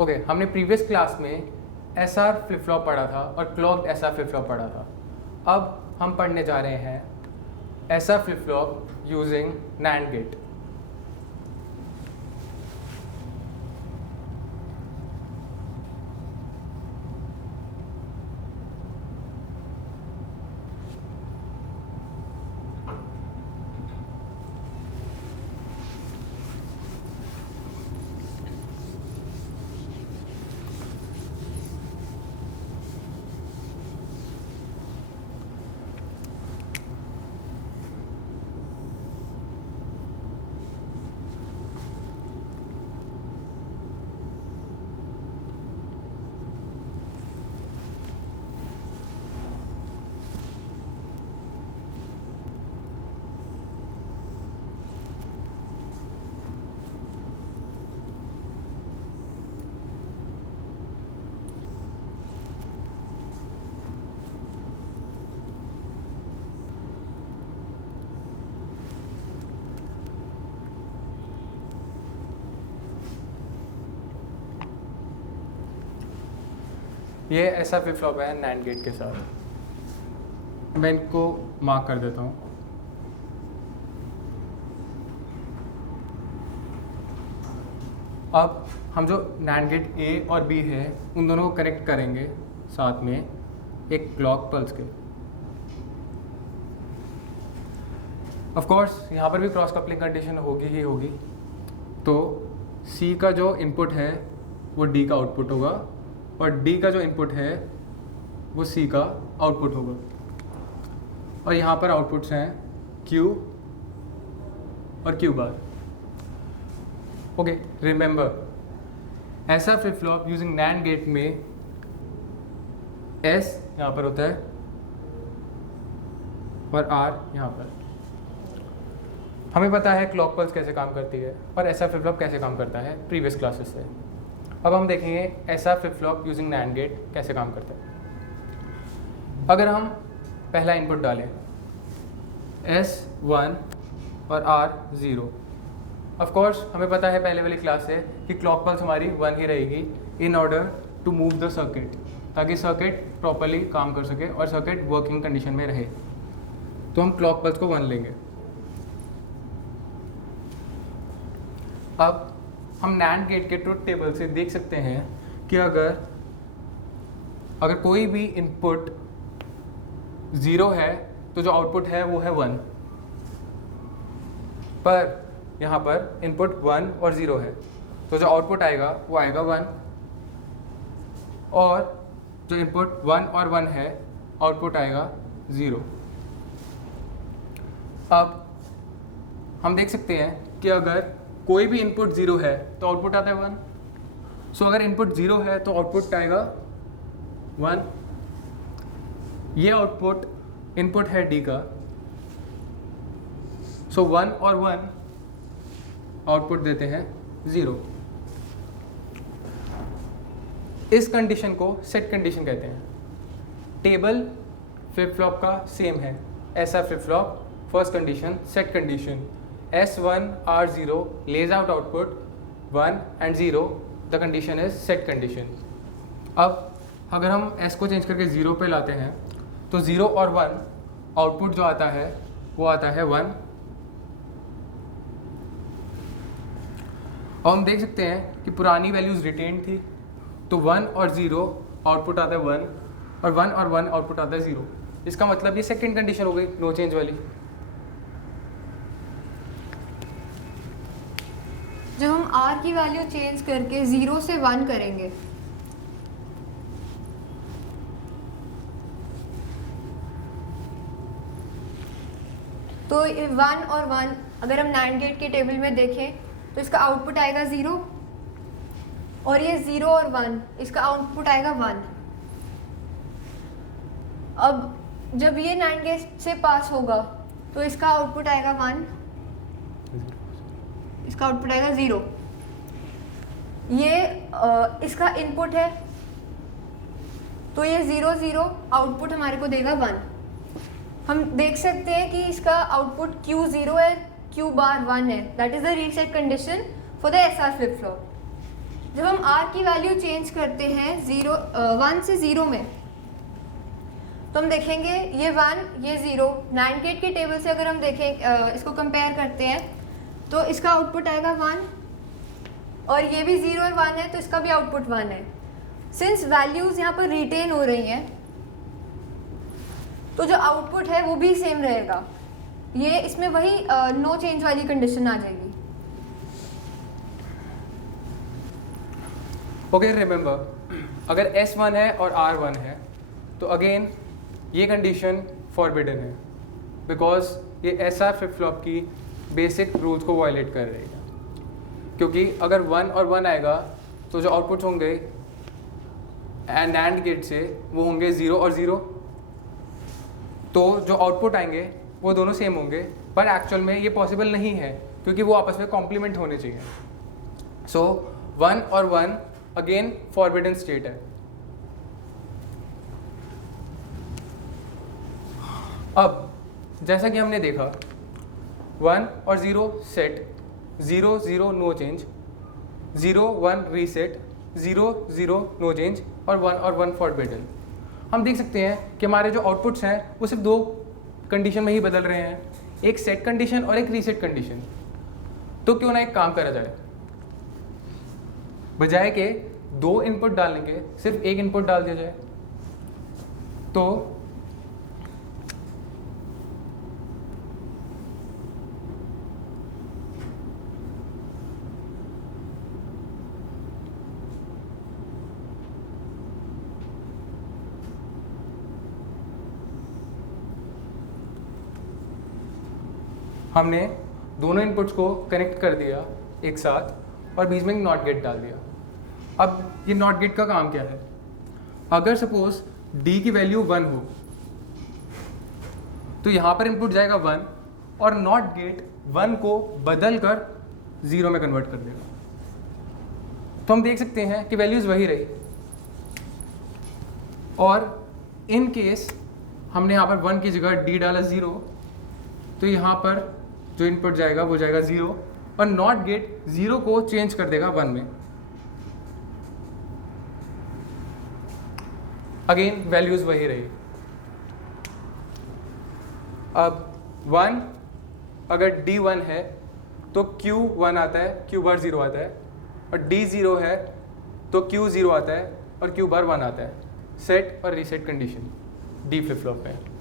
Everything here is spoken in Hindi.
ओके, हमने प्रीवियस क्लास में SR फ्लिप फ्लॉप पढ़ा था और क्लॉक्ड SR फ्लिप फ्लॉप पढ़ा था। अब हम पढ़ने जा रहे हैं SR flip flop using NAND gate. ये ऐसा फ्लिप फ्लॉप है NAND गेट के साथ। मैं इनको मार्क कर देता हूँ। अब हम जो NAND गेट A और B है उन दोनों को कनेक्ट करेंगे साथ में एक क्लॉक पल्स के। ऑफ कोर्स यहाँ पर भी क्रॉस कपलिंग कंडीशन होगी ही होगी। तो C का जो इनपुट है वो D का आउटपुट होगा और D का जो इनपुट है वो C का आउटपुट होगा। और यहाँ पर आउटपुट्स हैं Q और Q बार। Okay, remember S R flip flop using NAND gate में S यहाँ पर होता है और R यहाँ पर। हमें पता है क्लॉक पल्स कैसे काम करती है और ऐसा फ्लिप फ्लॉप कैसे काम करता है प्रीवियस क्लासेस से। अब हम देखेंगे S R flip flop using NAND gate कैसे काम करता है। अगर हम पहला इनपुट डालें S1 और R0, ऑफ कोर्स हमें पता है पहले वाली क्लास से कि क्लॉक पल्स हमारी 1 ही रहेगी in order to move the circuit, ताकि सर्किट प्रॉपरली काम कर सके और सर्किट वर्किंग कंडीशन में रहे। तो हम क्लॉक पल्स को 1 लेंगे। अब हम NAND गेट के ट्रुथ टेबल से देख सकते हैं कि अगर कोई भी इनपुट 0 है तो जो आउटपुट है वो है 1, पर यहाँ पर इनपुट 1 और 0 है तो जो आउटपुट आएगा वो आएगा 1, और जो इनपुट 1 और 1 है आउटपुट आएगा 0। अब हम देख सकते हैं कि अगर कोई भी इनपुट 0 है तो आउटपुट आता है 1। सो अगर इनपुट 0 है तो आउटपुट आएगा 1। ये आउटपुट इनपुट है D का। सो 1 और 1 आउटपुट देते हैं 0। इस कंडीशन को सेट कंडीशन कहते हैं। टेबल फ्लिप फ्लॉप का सेम है। ऐसा flip flop first condition set condition S1 R0 lays out output 1 and 0, the condition is set condition। अब अगर हम S को चेंज करके 0 पे लाते हैं तो 0 और 1 आउटपुट जो आता है वो आता है 1। और हम देख सकते हैं कि पुरानी वैल्यूज़ रिटेन थी, तो 1 और 0 आउटपुट आता है 1 और 1 और 1 आउटपुट आता है 0। इसका मतलब ये सेकेंड कंडीशन हो गई नो चेंज वाली। जब हम R की वैल्यू चेंज करके 0 से 1 करेंगे तो 1 और 1 अगर हम NAND गेट के टेबल में देखें तो इसका आउटपुट आएगा 0, और ये 0 और 1 इसका आउटपुट आएगा 1। अब जब ये NAND गेट से पास होगा तो इसका आउटपुट आएगा 1, इसका आउटपुट आएगा 0। ये इसका इनपुट है तो ये 0 0 आउटपुट हमारे को देगा 1। हम देख सकते हैं कि इसका आउटपुट Q0 है, Q बार 1 है। That is the reset condition for the SR flip flop. जब हम R की वैल्यू चेंज करते हैं 1 से 0 में, तो हम देखेंगे ये 1 ये 0। NAND गेट के टेबल से अगर हम देखें इसको कंपेयर करते हैं तो इसका आउटपुट आएगा 1 और ये भी 0 और 1 है तो इसका भी आउटपुट 1 है। सिंस वैल्यूज़ यहाँ पर रिटेन हो रही हैं तो जो आउटपुट है वो भी सेम रहेगा। ये इसमें वही नो चेंज वाली कंडीशन आ जाएगी। ओके रिमेंबर, अगर S1 है और R1 है तो अगेन ये कंडीशन फॉरबिडन है बिकॉज ये SR फ्लिप फ्लॉप की बेसिक रूल्स को वायलेट कर रही है। क्योंकि अगर 1 और 1 आएगा तो जो आउटपुट होंगे NAND गेट से वो होंगे 0 और 0, तो जो आउटपुट आएंगे वो दोनों सेम होंगे, पर एक्चुअल में ये पॉसिबल नहीं है क्योंकि वो आपस में कॉम्प्लीमेंट होने चाहिए। सो 1 और 1 अगेन फॉरबिडन स्टेट है। अब जैसा कि हमने देखा 1 और 0 set, 0 0 no change, 0 1 reset, 0 0 no change और 1 और 1 फॉरबिडन। हम देख सकते हैं कि हमारे जो आउटपुट्स हैं वो सिर्फ दो कंडीशन में ही बदल रहे हैं, एक सेट कंडीशन और एक रीसेट कंडीशन। तो क्यों ना एक काम करा जाए, बजाय के दो इनपुट डालने के सिर्फ एक इनपुट डाल दिया जाए। तो हमने दोनों इनपुट्स को कनेक्ट कर दिया एक साथ और बीच में एक नॉट गेट डाल दिया। अब ये नॉट गेट का काम क्या है, अगर सपोज D की वैल्यू 1 हो तो यहाँ पर इनपुट जाएगा 1 और नॉट गेट 1 को बदल कर 0 में कन्वर्ट कर देगा। तो हम देख सकते हैं कि वैल्यूज़ वही रही, और इन केस हमने यहाँ पर 1 की जगह D डाला 0, तो यहाँ पर जो इनपुट जाएगा वो जाएगा 0 और नॉट गेट 0 को चेंज कर देगा 1 में। अगेन वैल्यूज वही रही। अब 1 अगर D 1 है तो Q 1 आता है, Q बार 0 आता है, और D 0 है तो Q 0 आता है और Q बार 1 आता है। सेट और reset condition D flip flop में।